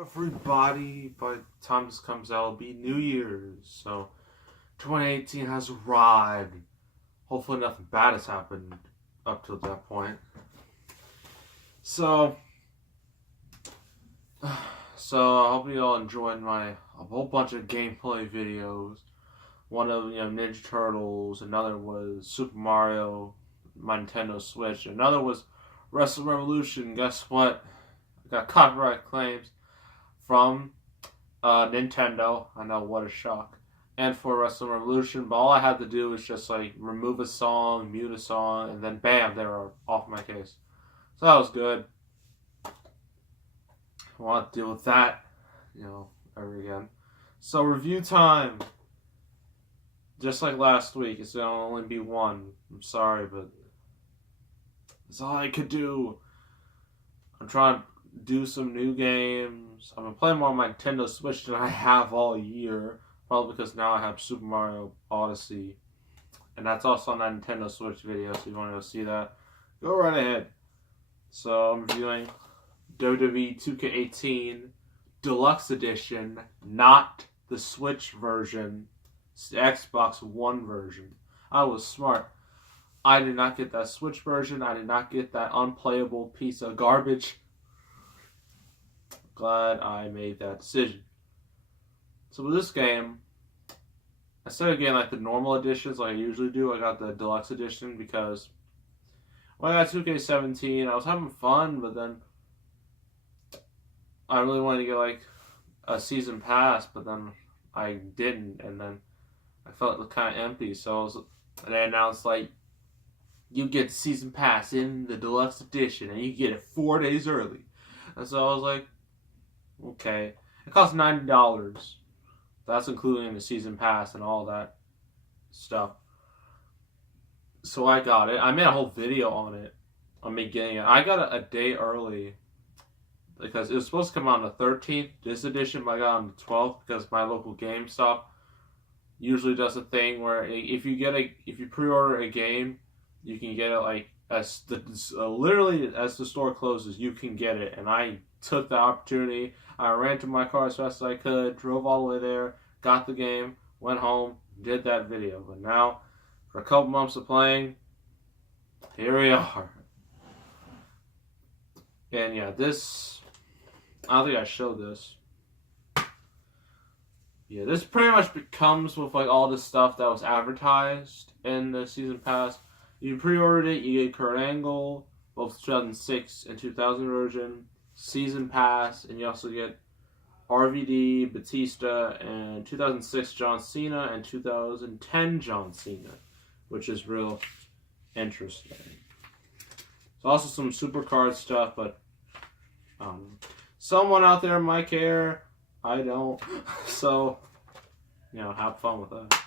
Everybody, by the time this comes out, it'll be New Year's. So 2018 has arrived. Hopefully nothing bad has happened up till that point. So I hope you all enjoyed a whole bunch of gameplay videos. One of Ninja Turtles, another was Super Mario, my Nintendo Switch, another was Wrestle Revolution. Guess what? I got copyright claims from Nintendo. I know, what a shock. And for Wrestle Revolution, but all I had to do was just remove a song, mute a song, and then bam, they were off my case. So that was good. I want to deal with that, ever again. So review time. Just like last week, it's gonna only be one. I'm sorry, but that's all I could do. I'm trying to do some new games. I've been playing more on my Nintendo Switch than I have all year. Probably because now I have Super Mario Odyssey. And that's also on that Nintendo Switch video, so if you want to go see that, go right ahead. So I'm reviewing WWE 2K18 Deluxe Edition, not the Switch version. It's the Xbox One version. I was smart. I did not get that Switch version. I did not get that unplayable piece of garbage. Glad I made that decision. So with this game, instead of getting the normal editions like I usually do, I got the Deluxe Edition because when I got 2K17, I was having fun, but then I really wanted to get a season pass, but then I didn't, and then I felt kind of empty. So they announced you get season pass in the Deluxe Edition, and you get it 4 days early. And so I was like, okay. It costs $90. That's including the season pass and all that stuff. So I got it. I made a whole video on it, on me getting it. I got it a day early because it was supposed to come out on the 13th, this edition, but I got it on the 12th because my local GameStop usually does a thing where if you pre-order a game, you can get it literally as the store closes, you can get it. And I took the opportunity. I ran to my car as fast as I could, drove all the way there, got the game, went home, did that video. But now, for a couple months of playing, here we are. And yeah, this, I don't think I showed this. Yeah, this pretty much comes with all the stuff that was advertised in the season pass. You pre-ordered it, you get Kurt Angle, both 2006 and 2000 version, season pass, and you also get RVD, Batista, and 2006 John Cena and 2010 John Cena, which is real interesting. There's also some supercard stuff, but someone out there might care. I don't. So, have fun with that.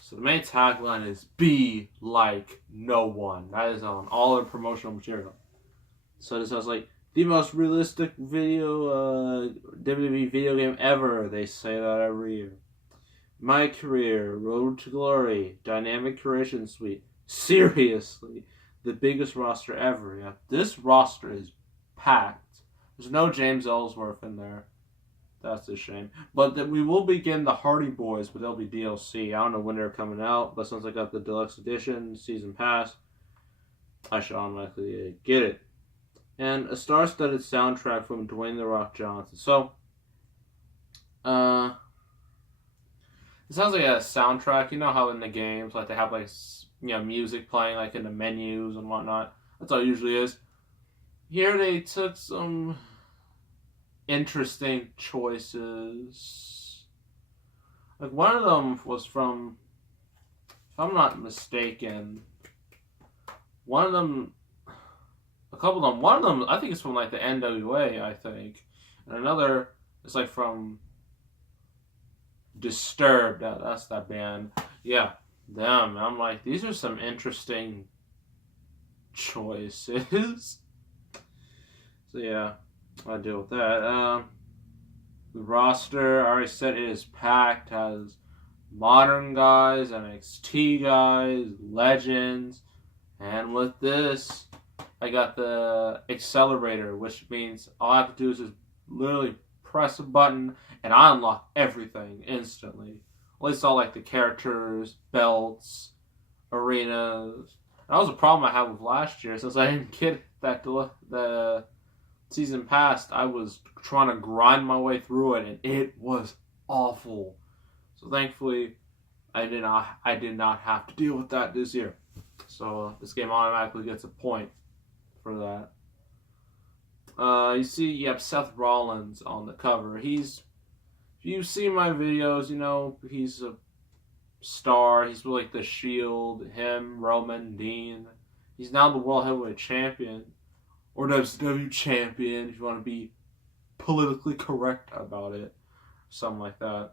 So the main tagline is "Be like no one." That is on all the promotional material. So this has the most realistic WWE video game ever. They say that every year. My career, road to glory, dynamic creation suite. Seriously, the biggest roster ever. Yeah, this roster is packed. There's no James Ellsworth in there. That's a shame. But we will be getting the Hardy Boys, but they'll be DLC. I don't know when they're coming out, but since I got the Deluxe Edition, Season Pass, I should automatically get it. And a star-studded soundtrack from Dwayne "The Rock" Johnson. So, it sounds like a soundtrack. You know how in the games, they have music playing in the menus and whatnot. That's all it usually is. Here they took some interesting choices. One of them was from, if I'm not mistaken, one of them I think it's from the NWA, I think. And another is from Disturbed. That's that band. Yeah, them. I'm these are some interesting choices. So yeah, I deal with that. The roster, I already said, it is packed. Has modern guys, NXT guys, legends, and with this, I got the accelerator, which means all I have to do is just literally press a button and I unlock everything instantly. At least all like the characters, belts, arenas. That was a problem I had with last year since I didn't get the season pass. I was trying to grind my way through it and it was awful. So thankfully, I did not have to deal with that this year. So this game automatically gets a point for that. You see, you have Seth Rollins on the cover. If you've seen my videos, you know he's a star. He's like the Shield. Him, Roman, Dean. He's now the World Heavyweight Champion, or WWE Champion, if you want to be politically correct about it, something like that.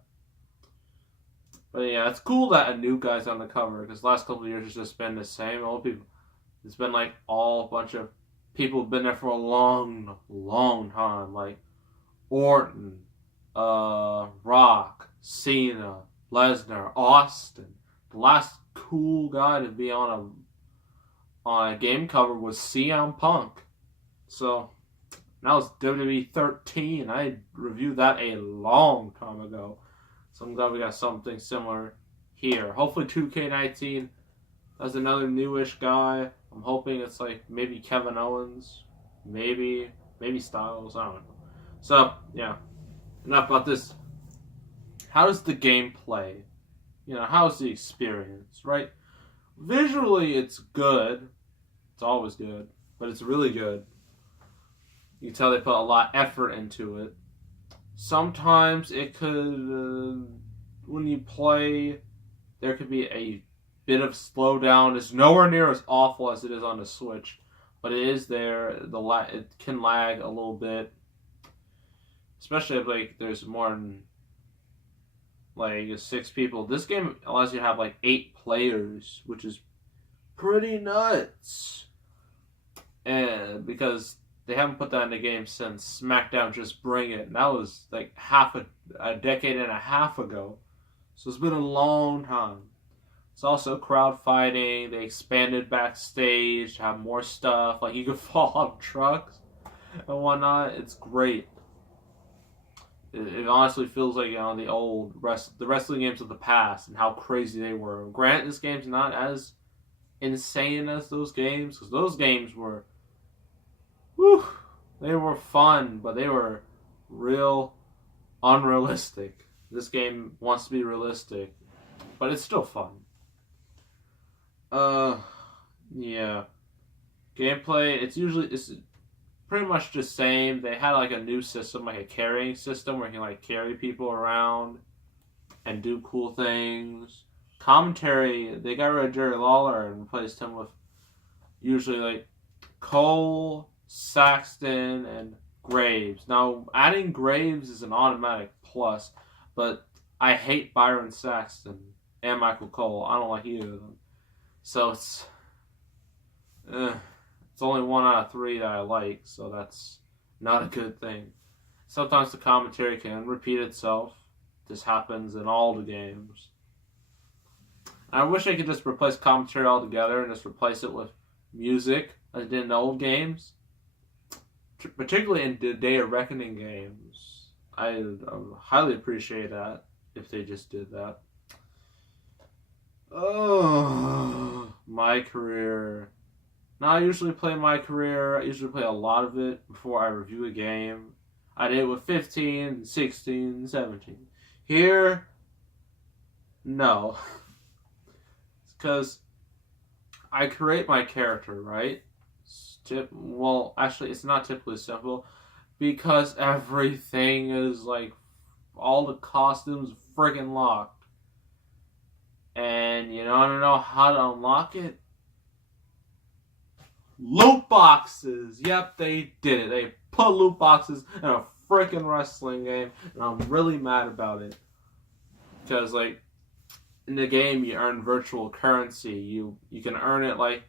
But yeah, it's cool that a new guy's on the cover because the last couple of years it's just been the same old people. It's been like all a bunch of people who've been there for a long, long time, like Orton, Rock, Cena, Lesnar, Austin. The last cool guy to be on a game cover was CM Punk. So that was WWE 13. I reviewed that a long time ago. So I'm glad we got something similar here. Hopefully 2K19 has another newish guy. I'm hoping it's like maybe Kevin Owens, maybe Styles, I don't know. So, yeah, enough about this. How does the game play? You know, how's the experience, right? Visually, it's good. It's always good, but it's really good. You can tell they put a lot of effort into it. Sometimes it could, when you play, there could be a bit of slowdown. It's nowhere near as awful as it is on the Switch, but it is there. It can lag a little bit, especially if like there's more than like 6 people. This game allows you to have like 8 players, which is pretty nuts. And because they haven't put that in the game since SmackDown Just Bring It, and that was like a decade and a half ago. So it's been a long time. It's also crowd fighting. They expanded backstage to have more stuff. Like you could fall off trucks and whatnot. It's great. It honestly feels like, you know, the wrestling games of the past and how crazy they were. Granted, this game's not as insane as those games, because those games were, they were fun, but they were real unrealistic. This game wants to be realistic, but it's still fun. Yeah. Gameplay, it's pretty much the same. They had like a new system, like a carrying system where you can like carry people around and do cool things. Commentary, they got rid of Jerry Lawler and replaced him with usually like Cole, Saxton, and Graves. Now, adding Graves is an automatic plus, but I hate Byron Saxton and Michael Cole. I don't like either of them. So it's only 1 out of 3 that I like, so that's not a good thing. Sometimes the commentary can repeat itself. This happens in all the games. I wish I could just replace commentary altogether and just replace it with music, like I did in the old games. Particularly in the Day of Reckoning games. I highly appreciate that, if they just did that. Oh, my career. Now, I usually play my career. I usually play a lot of it before I review a game. I did it with 15, 16, 17. Here, no. It's because I create my character, right? Well, actually, it's not typically simple because everything is like, all the costumes friggin' locked. And you don't know how to unlock it? Loot boxes! Yep, they did it. They put loot boxes in a freaking wrestling game, and I'm really mad about it. Because, like, in the game, you earn virtual currency. You can earn it, like,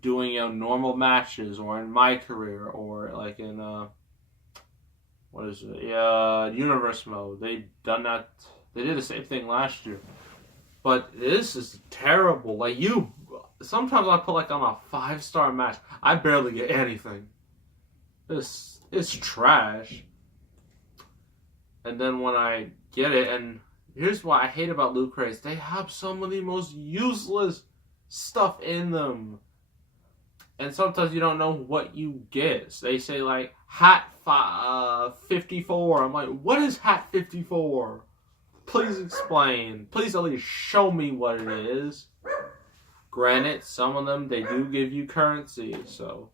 doing, you know, normal matches, or in my career, or, like, in, what is it? Universe mode. They done that. They did the same thing last year. But this is terrible. Like, sometimes I put like on a 5-star match, I barely get anything. This is trash. And then when I get it, and here's what I hate about loot crates: they have some of the most useless stuff in them. And sometimes you don't know what you get. So they say like hat 54. I'm like, what is hat 54? Please explain. Please at least show me what it is. Granted, some of them they do give you currency, so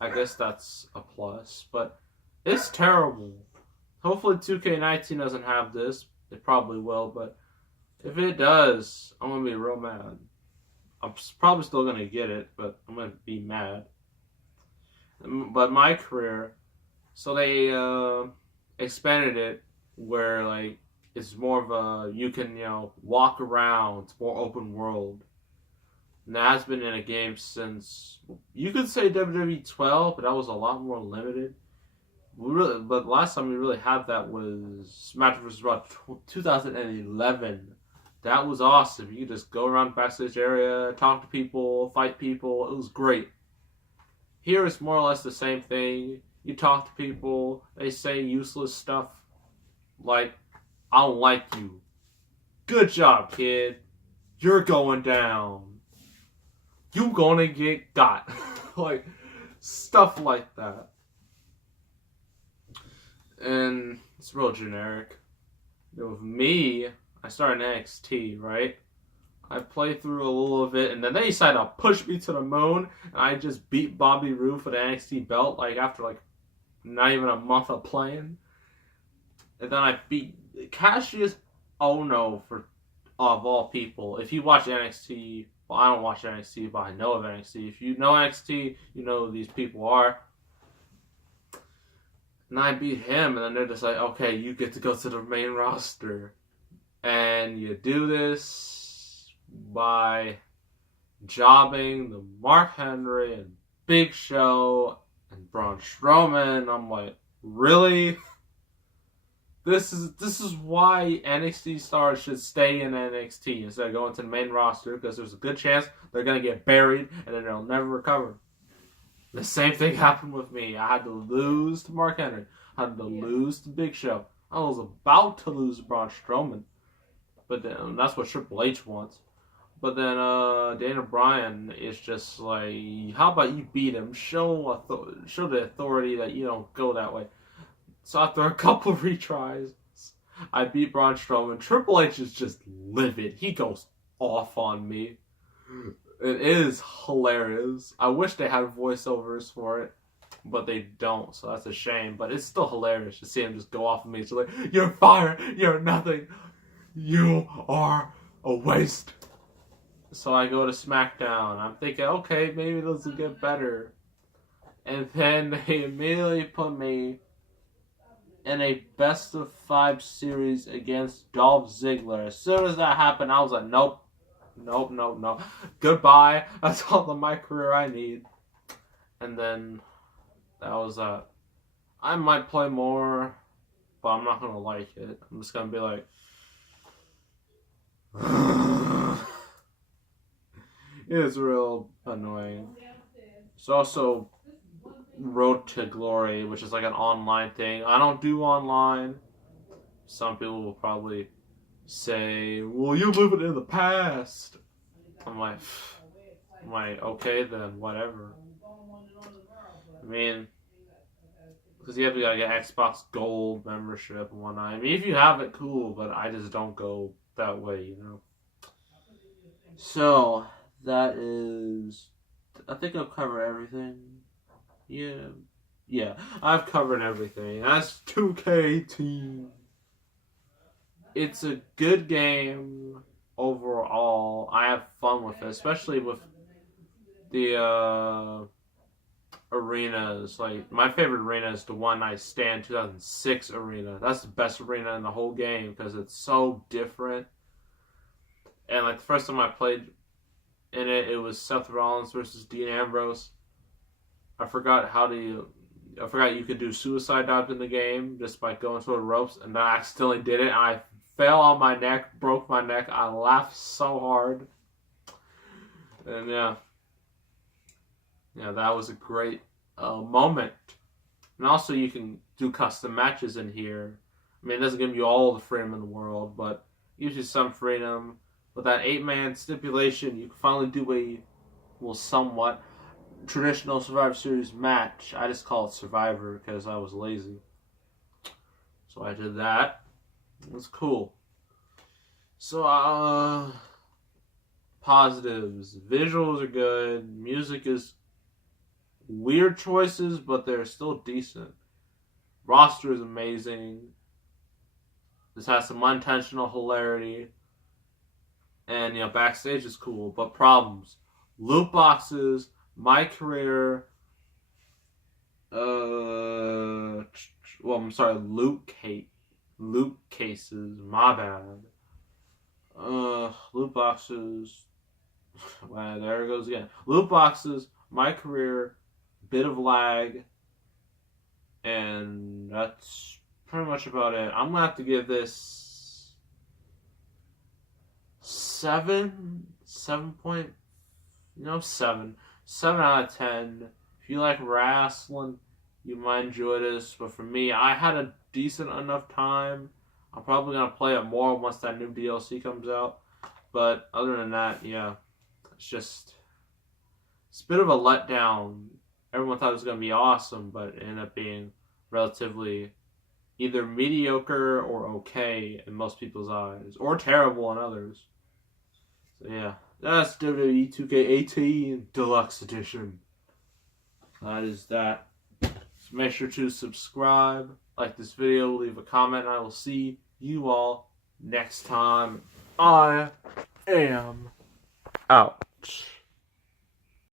I guess that's a plus. But it's terrible. Hopefully 2K19 doesn't have this. It probably will, but if it does, I'm gonna be real mad. I'm probably still going to get it, but I'm going to be mad. But my career, so they expanded it where, like, it's more of a, you can, walk around. It's more open world. And that has been in a game since, you could say WWE 12, but that was a lot more limited. But last time we really had that was Smash vs. Raw 2011. That was awesome. You could just go around the backstage area, talk to people, fight people. It was great. Here it's more or less the same thing. You talk to people, they say useless stuff like, I don't like you. Good job, kid. You're going down. You gonna get got. Like, stuff like that. And it's real generic. With me, I started in NXT, right? I played through a little of it, and then they decided to push me to the moon, and I just beat Bobby Roode for the NXT belt, like, after, like, not even a month of playing. And then I beat Cassius Ohno, of all people. If you watch NXT, well, I don't watch NXT, but I know of NXT. If you know NXT, you know who these people are. And I beat him, and then they're just like, okay, you get to go to the main roster. And you do this by jobbing the Mark Henry and Big Show and Braun Strowman. I'm like, really? This is why NXT stars should stay in NXT instead of going to the main roster, because there's a good chance they're going to get buried and then they'll never recover. The same thing happened with me. I had to lose to Mark Henry. I had to lose to Big Show. I was about to lose to Braun Strowman. But then, that's what Triple H wants. But then Daniel Bryan is just like, how about you beat him? Show the authority that you don't go that way. So after a couple of retries, I beat Braun Strowman. Triple H is just livid. He goes off on me. It is hilarious. I wish they had voiceovers for it, but they don't, so that's a shame. But it's still hilarious to see him just go off on me. It's like, you're fired, you're nothing, you are a waste. So I go to SmackDown. I'm thinking, okay, maybe this will get better. And then they immediately put me in a best of 5 series against Dolph Ziggler. As soon as that happened, I was like, nope. Goodbye. That's all of my career I need. And then that was that. I might play more, but I'm not gonna like it. I'm just gonna be like, it's real annoying. It's also Road to Glory, which is like an online thing. I don't do online. Some people will probably say, well, you're living in the past. I'm like, okay then, whatever. I mean, because you have to get Xbox Gold membership and whatnot. I mean, if you have it, cool, but I just don't go that way, you know. So, that is, I think I've covered everything. Yeah, I've covered everything. That's 2K18. It's a good game overall. I have fun with it, especially with the arenas. Like, my favorite arena is the one I stand 2006 arena. That's the best arena in the whole game because it's so different. And like the first time I played in it, it was Seth Rollins versus Dean Ambrose. I forgot you could do suicide dive in the game just by going through the ropes, and I accidentally did it, and I fell on my neck, broke my neck. I laughed so hard. And yeah, that was a great moment. And also you can do custom matches in here. I mean, it doesn't give you all the freedom in the world, but it gives you some freedom. With that 8-man stipulation, you can finally do a, well, somewhat traditional Survivor Series match. I just call it Survivor because I was lazy. So I did that. It was cool. So, positives. Visuals are good. Music is weird choices, but they're still decent. Roster is amazing. This has some unintentional hilarity. And, backstage is cool. But problems. Loot boxes, my career, loot cases, my bad. Loot boxes, well, there it goes again. Loot boxes, my career, bit of lag, and that's pretty much about it. I'm gonna have to give this 7 out of 10. If you like wrestling, you might enjoy this. But for me, I had a decent enough time. I'm probably going to play it more once that new DLC comes out. But other than that, yeah, it's a bit of a letdown. Everyone thought it was going to be awesome, but it ended up being relatively either mediocre or okay in most people's eyes, or terrible in others. So yeah, that's WWE 2K18 Deluxe Edition. That is that. So make sure to subscribe, like this video, leave a comment, and I will see you all next time. I am out.